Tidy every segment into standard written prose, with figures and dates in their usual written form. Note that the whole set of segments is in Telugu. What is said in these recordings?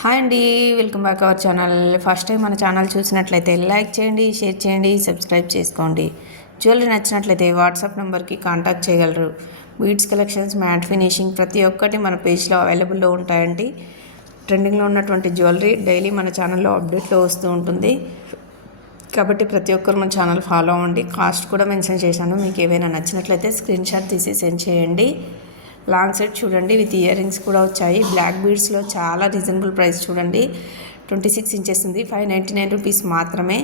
హాయ్ అండి, welcome back our channel. First time మన ఛానల్ చూసినట్లయితే లైక్ చేయండి, షేర్ చేయండి, సబ్స్క్రైబ్ చేసుకోండి. జ్యువెలరీ నచ్చినట్లయితే వాట్సాప్ నెంబర్కి కాంటాక్ట్ చేయగలరు. బీడ్స్ కలెక్షన్స్, మ్యాట్ ఫినిషింగ్ ప్రతి ఒక్కటి మన పేజ్లో అవైలబుల్లో ఉంటాయండి. ట్రెండింగ్లో ఉన్నటువంటి జ్యువెలరీ డైలీ మన ఛానల్లో అప్డేట్లో వస్తూ ఉంటుంది కాబట్టి ప్రతి ఒక్కరు మన ఛానల్ ఫాలో అవ్వండి. కాస్ట్ కూడా మెన్షన్ చేశాను. మీకు ఏవైనా నచ్చినట్లయితే స్క్రీన్ షాట్ తీసి సెండ్ చేయండి. లాంగ్ సెట్ చూడండి, విత్ ఇయర్ రింగ్స్ కూడా వచ్చాయి. బ్లాక్ బీడ్స్లో చాలా రీజనబుల్ ప్రైస్ చూడండి. 26 ఇంచెస్ ఉంది, 599 రూపీస్ మాత్రమే.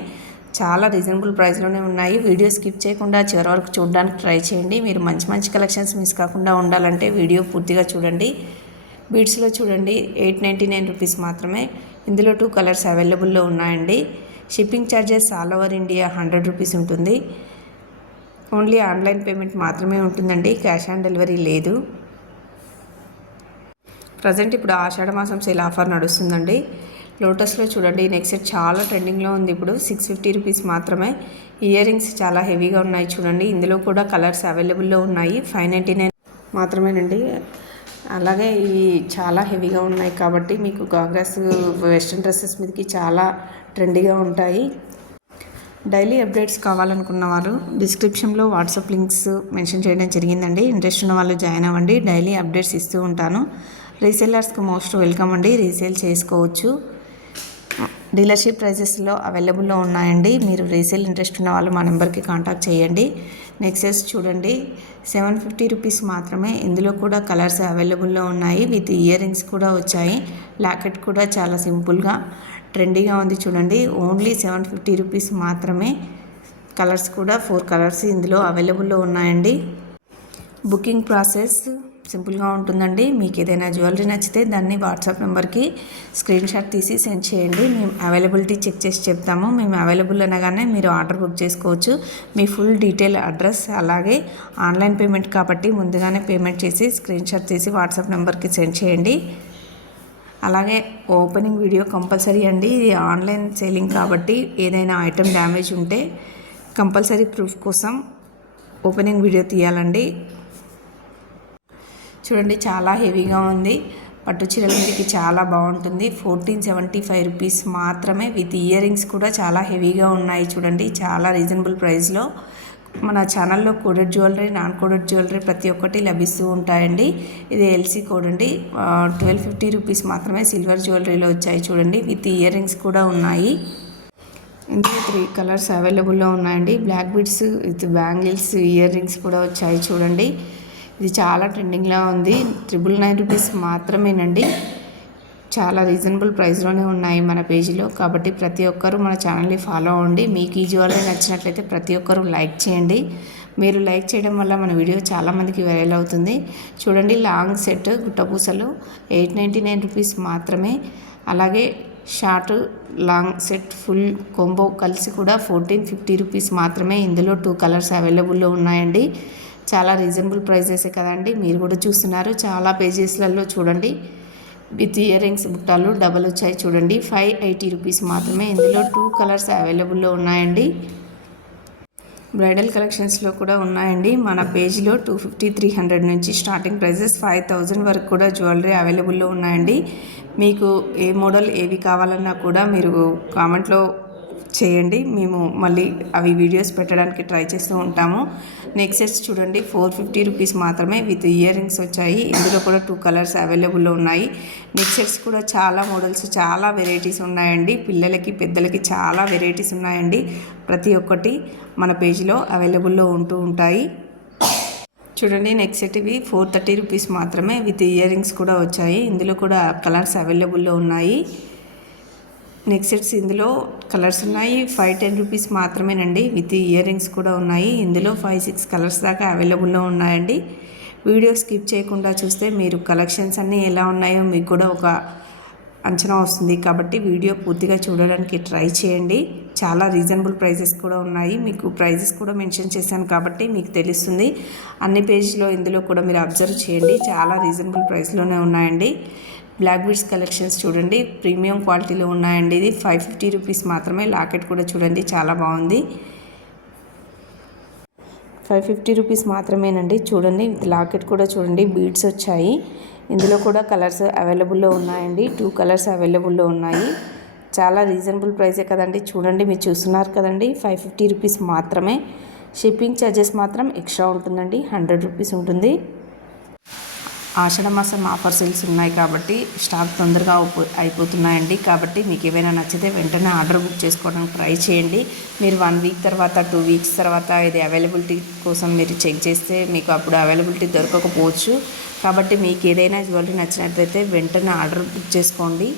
చాలా రీజనబుల్ ప్రైస్లోనే ఉన్నాయి. వీడియో స్కిప్ చేయకుండా చివరి వరకు చూడడానికి ట్రై చేయండి. మీరు మంచి మంచి కలెక్షన్స్ మిస్ కాకుండా ఉండాలంటే వీడియో పూర్తిగా చూడండి. బీడ్స్లో చూడండి, 899 రూపీస్ మాత్రమే. ఇందులో 2 కలర్స్ అవైలబుల్లో ఉన్నాయండి. Shipping charges all over India 100 rupees ఉంటుంది. ఓన్లీ ఆన్లైన్ పేమెంట్ మాత్రమే ఉంటుందండి, క్యాష్ ఆన్ డెలివరీ లేదు. ప్రజెంట్ ఇప్పుడు ఆషాఢ మాసం సేల్ ఆఫర్ నడుస్తుందండి. లోటస్లో చూడండి, నెక్ సెట్ చాలా ట్రెండింగ్లో ఉంది. ఇప్పుడు 650 రూపీస్ మాత్రమే. ఇయర్ రింగ్స్ చాలా హెవీగా ఉన్నాయి చూడండి. ఇందులో కూడా కలర్స్ అవైలబుల్లో ఉన్నాయి. 599 మాత్రమేనండి. అలాగే ఇవి చాలా హెవీగా ఉన్నాయి కాబట్టి మీకు గాగ్రాస్, వెస్ట్రన్ డ్రెస్సెస్ మీదకి చాలా ట్రెండీగా ఉంటాయి. డైలీ అప్డేట్స్ కావాలనుకున్న వారు డిస్క్రిప్షన్లో వాట్సాప్ లింక్స్ మెన్షన్ చేయడం జరిగిందండి. ఇంట్రెస్ట్ ఉన్న వాళ్ళు జాయిన్ అవ్వండి. డైలీ అప్డేట్స్ ఇస్తూ ఉంటాను. రీసేలర్స్కి మోస్ట్ వెల్కమ్ అండి. రీసేల్ చేసుకోవచ్చు. డీలర్షిప్ ప్రైజెస్లో అవైలబుల్లో ఉన్నాయండి. మీరు రీసేల్ ఇంట్రెస్ట్ ఉన్న వాళ్ళు మా నెంబర్కి కాంటాక్ట్ చేయండి. నెక్సెస్ చూడండి, 750 రూపీస్ మాత్రమే. ఇందులో కూడా కలర్స్ అవైలబుల్లో ఉన్నాయి. విత్ ఇయర్ రింగ్స్ కూడా వచ్చాయి. లాకెట్ కూడా చాలా సింపుల్గా ట్రెండీగా ఉంది చూడండి. ఓన్లీ 750 రూపీస్ మాత్రమే. కలర్స్ కూడా 4 కలర్స్ ఇందులో అవైలబుల్లో ఉన్నాయండి. బుకింగ్ ప్రాసెస్ సింపుల్గా ఉంటుందండి. మీకు ఏదైనా జ్యువెలరీ నచ్చితే దాన్ని వాట్సాప్ నెంబర్కి స్క్రీన్ షాట్ తీసి సెండ్ చేయండి. మేము అవైలబిలిటీ చెక్ చేసి చెప్తాము. మేము అవైలబుల్ అనగానే మీరు ఆర్డర్ బుక్ చేసుకోవచ్చు. మీ ఫుల్ డీటెయిల్ అడ్రస్, అలాగే ఆన్లైన్ పేమెంట్ కాబట్టి ముందుగానే పేమెంట్ చేసి స్క్రీన్ షాట్ తీసి వాట్సాప్ నెంబర్కి సెండ్ చేయండి. అలాగే ఓపెనింగ్ వీడియో కంపల్సరీ అండి. ఇది ఆన్లైన్ సేలింగ్ కాబట్టి ఏదైనా ఐటెం డ్యామేజ్ ఉంటే కంపల్సరీ ప్రూఫ్ కోసం ఓపెనింగ్ వీడియో తీయాలండి. చూడండి, చాలా హెవీగా ఉంది. పట్టు చీరల మీదకి చాలా బాగుంటుంది. 1475 రూపీస్ మాత్రమే. విత్ ఇయర్ రింగ్స్ కూడా చాలా హెవీగా ఉన్నాయి చూడండి. చాలా రీజనబుల్ ప్రైస్లో మన ఛానల్లో coded jewellery, non coded jewellery ప్రతి ఒక్కటి లభిస్తూ ఉంటాయండి. ఇది ఎల్సీ కోడ్ అండి. 1250 రూపీస్ మాత్రమే. సిల్వర్ జ్యువెలరీలో వచ్చాయి చూడండి. విత్ ఇయర్ రింగ్స్ కూడా ఉన్నాయి. ఇందులో 3 కలర్స్ అవైలబుల్లో ఉన్నాయండి. Black beads with bangles, earrings కూడా వచ్చాయి చూడండి. ఇది చాలా ట్రెండింగ్లో ఉంది. 999 రూపీస్ మాత్రమేనండి. చాలా రీజనబుల్ ప్రైస్లోనే ఉన్నాయి మన పేజీలో కాబట్టి ప్రతి ఒక్కరూ మన ఛానల్ని ఫాలో అవ్వండి. మీకు ఈ జ్యువెలరీ నచ్చినట్లయితే ప్రతి ఒక్కరూ లైక్ చేయండి. మీరు లైక్ చేయడం వల్ల మన వీడియో చాలామందికి వైరల్ అవుతుంది. చూడండి, లాంగ్ సెట్ గుట్టపూసలు 899 రూపీస్ మాత్రమే. అలాగే short, long set, full combo కలిసి కూడా 1450 రూపీస్ మాత్రమే. ఇందులో 2 కలర్స్ అవైలబుల్లో ఉన్నాయండి. చాలా రీజనబుల్ ప్రైజెసే కదండి. మీరు కూడా చూస్తున్నారు. చాలా పేజెస్లలో చూడండి, విత్ ఇయర్ రింగ్స్ బుట్టాలు డబల్ వచ్చాయి చూడండి. 580 రూపీస్ మాత్రమే. ఇందులో 2 కలర్స్ అవైలబుల్లో ఉన్నాయండి. బ్రైడల్ కలెక్షన్స్లో కూడా ఉన్నాయండి. మన పేజీలో 250, 300 నుంచి స్టార్టింగ్ ప్రైజెస్ 5000 వరకు కూడా జ్యువెలరీ అవైలబుల్లో ఉన్నాయండి. మీకు ఏ మోడల్ ఏవి కావాలన్నా కూడా మీరు కామెంట్లో చేయండి. మేము మళ్ళీ అవి వీడియోస్ పెట్టడానికి ట్రై చేస్తూ ఉంటాము. నెక్ సెట్స్ చూడండి, 450 రూపీస్ మాత్రమే. విత్ ఇయర్ రింగ్స్ వచ్చాయి. ఇందులో కూడా 2 కలర్స్ అవైలబుల్లో ఉన్నాయి. నెక్ సెట్స్ కూడా చాలా మోడల్స్, చాలా వెరైటీస్ ఉన్నాయండి. పిల్లలకి, పెద్దలకి చాలా వెరైటీస్ ఉన్నాయండి. ప్రతి ఒక్కటి మన పేజీలో అవైలబుల్లో ఉంటూ ఉంటాయి. చూడండి, నెక్ సెట్ ఇవి 430 రూపీస్ మాత్రమే. విత్ ఇయర్ రింగ్స్ కూడా వచ్చాయి. ఇందులో కూడా కలర్స్ అవైలబుల్లో ఉన్నాయి. నెక్ సెట్స్ ఇందులో కలర్స్ ఉన్నాయి. 510 రూపీస్ మాత్రమేనండి. విత్ ఇయర్ రింగ్స్ కూడా ఉన్నాయి. ఇందులో 5-6 కలర్స్ దాకా అవైలబుల్లో ఉన్నాయండి. వీడియో స్కిప్ చేయకుండా చూస్తే మీరు కలెక్షన్స్ అన్నీ ఎలా ఉన్నాయో మీకు కూడా ఒక అంచనా వస్తుంది. కాబట్టి వీడియో పూర్తిగా చూడడానికి ట్రై చేయండి. చాలా రీజనబుల్ ప్రైజెస్ కూడా ఉన్నాయి. మీకు ప్రైజెస్ కూడా మెన్షన్ చేశాను కాబట్టి మీకు తెలుస్తుంది. అన్ని పేజ్లో ఇందులో కూడా మీరు అబ్జర్వ్ చేయండి. చాలా రీజనబుల్ ప్రైస్లోనే ఉన్నాయండి. బ్లాక్ బీడ్స్ కలెక్షన్స్ చూడండి, ప్రీమియం క్వాలిటీలో ఉన్నాయండి. ఇది 550 రూపీస్ మాత్రమే. లాకెట్ కూడా చూడండి, చాలా బాగుంది. 550 రూపీస్ మాత్రమేనండి. చూడండి, విత్ లాకెట్ కూడా చూడండి, బీడ్స్ వచ్చాయి. ఇందులో కూడా కలర్స్ అవైలబుల్లో ఉన్నాయండి. 2 కలర్స్ అవైలబుల్లో ఉన్నాయి. చాలా రీజనబుల్ ప్రైసే కదండి. చూడండి, మీరు చూస్తున్నారు కదండి, 550 రూపీస్ మాత్రమే. షిప్పింగ్ ఛార్జెస్ మాత్రం ఎక్స్ట్రా ఉంటుందండి, 100 రూపీస్ ఉంటుంది. ఆషాఢ మాసం ఆఫర్ సేల్స్ ఉన్నాయి కాబట్టి స్టాక్ తొందరగా అయిపోతున్నాయండి. కాబట్టి మీకు ఏమైనా నచ్చితే వెంటనే ఆర్డర్ బుక్ చేసుకోవడానికి ట్రై చేయండి. మీరు 1 వీక్ తర్వాత 2 వీక్స్ తర్వాత ఇది అవైలబిలిటీ కోసం మీరు చెక్ చేస్తే మీకు అప్పుడు అవైలబిలిటీ దొరకకపోవచ్చు. కాబట్టి మీకు ఏదైనా జ్యువెలరీ నచ్చినట్లయితే వెంటనే ఆర్డర్ బుక్ చేసుకోండి.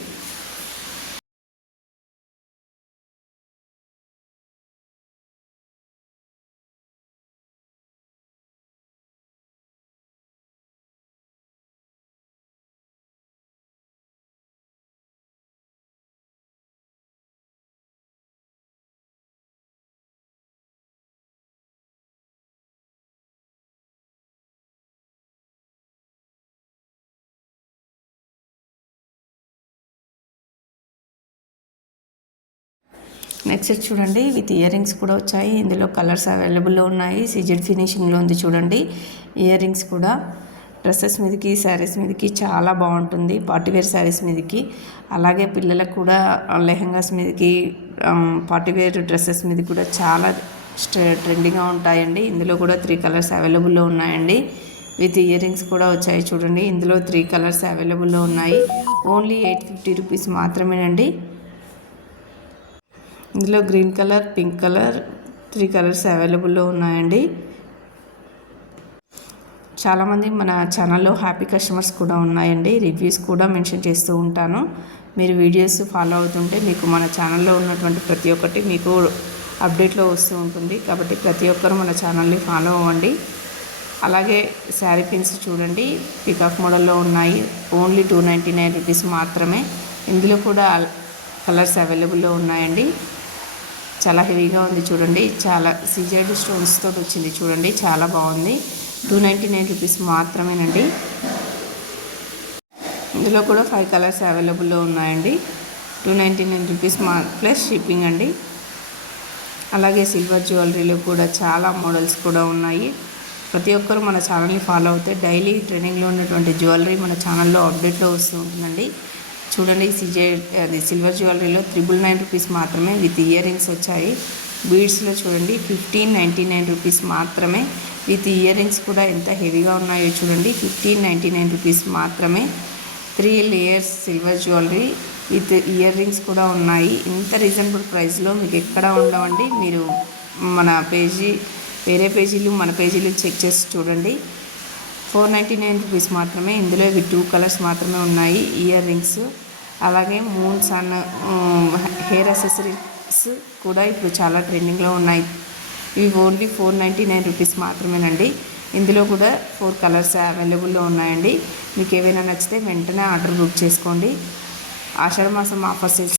నెక్స్ట్ చూడండి, విత్ ఇయర్ రింగ్స్ కూడా వచ్చాయి. ఇందులో కలర్స్ అవైలబుల్లో ఉన్నాయి. సిజెడ్ ఫినిషింగ్లో ఉంది చూడండి. ఇయర్ రింగ్స్ కూడా డ్రెస్సెస్ మీదకి, శారీస్ మీదకి చాలా బాగుంటుంది. పార్టీవేర్ శారీస్ మీదకి, అలాగే పిల్లలకు కూడా లెహంగాస్ మీదకి, పార్టీవేర్ డ్రెస్సెస్ మీద కూడా చాలా ట్రెండింగ్గా ఉంటాయండి. ఇందులో కూడా 3 కలర్స్ అవైలబుల్లో ఉన్నాయండి. విత్ ఇయర్ రింగ్స్ కూడా వచ్చాయి చూడండి. ఇందులో 3 కలర్స్ అవైలబుల్లో ఉన్నాయి. ఓన్లీ 850 రూపీస్ మాత్రమేనండి. ఇందులో green colour, pink colour 3 colours అవైలబుల్లో ఉన్నాయండి. చాలామంది మన ఛానల్లో హ్యాపీ కస్టమర్స్ కూడా ఉన్నాయండి. రివ్యూస్ కూడా మెన్షన్ చేస్తూ ఉంటాను. మీరు వీడియోస్ ఫాలో అవుతుంటే మీకు మన ఛానల్లో ఉన్నటువంటి ప్రతి ఒక్కటి మీకు అప్డేట్లో వస్తూ ఉంటుంది. కాబట్టి ప్రతి ఒక్కరు మన ఛానల్ని ఫాలో అవ్వండి. అలాగే శారీ పిన్స్ చూడండి, పికాక్ మోడల్లో ఉన్నాయి. ఓన్లీ 299 రూపీస్ మాత్రమే. ఇందులో కూడా కలర్స్ అవైలబుల్లో ఉన్నాయండి. చాలా హెవీగా ఉంది చూడండి. చాలా సిజెడ్ స్టోన్స్ తోటి వచ్చింది చూడండి. చాలా బాగుంది. 299 రూపీస్ మాత్రమేనండి. ఇందులో కూడా 5 కలర్స్ అవైలబుల్లో ఉన్నాయండి. 299 రూపీస్ ప్లస్ షిప్పింగ్ అండి. అలాగే సిల్వర్ జ్యువెలరీలో కూడా చాలా మోడల్స్ కూడా ఉన్నాయి. ప్రతి ఒక్కరు మన ఛానల్ని ఫాలో అవుతే డైలీ ట్రెండింగ్లో ఉన్నటువంటి జ్యువెలరీ మన ఛానల్లో అప్డేట్లో వస్తూ ఉంటుందండి. చూడండి, అది సిల్వర్ జ్యువెలరీలో 999 రూపీస్ మాత్రమే. విత్ ఇయర్ రింగ్స్ వచ్చాయి. బీడ్స్లో చూడండి 1599 రూపీస్ మాత్రమే. విత్ ఇయర్ రింగ్స్ కూడా ఎంత హెవీగా ఉన్నాయో చూడండి. 1599 రూపీస్ మాత్రమే. 3 layers silver jewellery with ear rings కూడా ఉన్నాయి. ఇంత రీజనబుల్ ప్రైస్లో మీకు ఎక్కడ ఉండవండి. మీరు మన వేరే పేజీలు మన పేజీలు చెక్ చేసి చూడండి. 499 రూపీస్ మాత్రమే. ఇందులో ఇవి 2 కలర్స్ మాత్రమే ఉన్నాయి. ఇయర్ రింగ్స్, అలాగే మూన్ సన్ హెయిర్ అసెసరీస్ కూడా ఇప్పుడు చాలా ట్రెండింగ్లో ఉన్నాయి. ఇవి ఓన్లీ 499 రూపీస్ మాత్రమేనండి. ఇందులో కూడా 4 కలర్స్ అవైలబుల్లో ఉన్నాయండి. మీకు ఏవైనా నచ్చితే వెంటనే ఆర్డర్ బుక్ చేసుకోండి. ఆషాఢ మాసం ఆఫర్ సేల్స్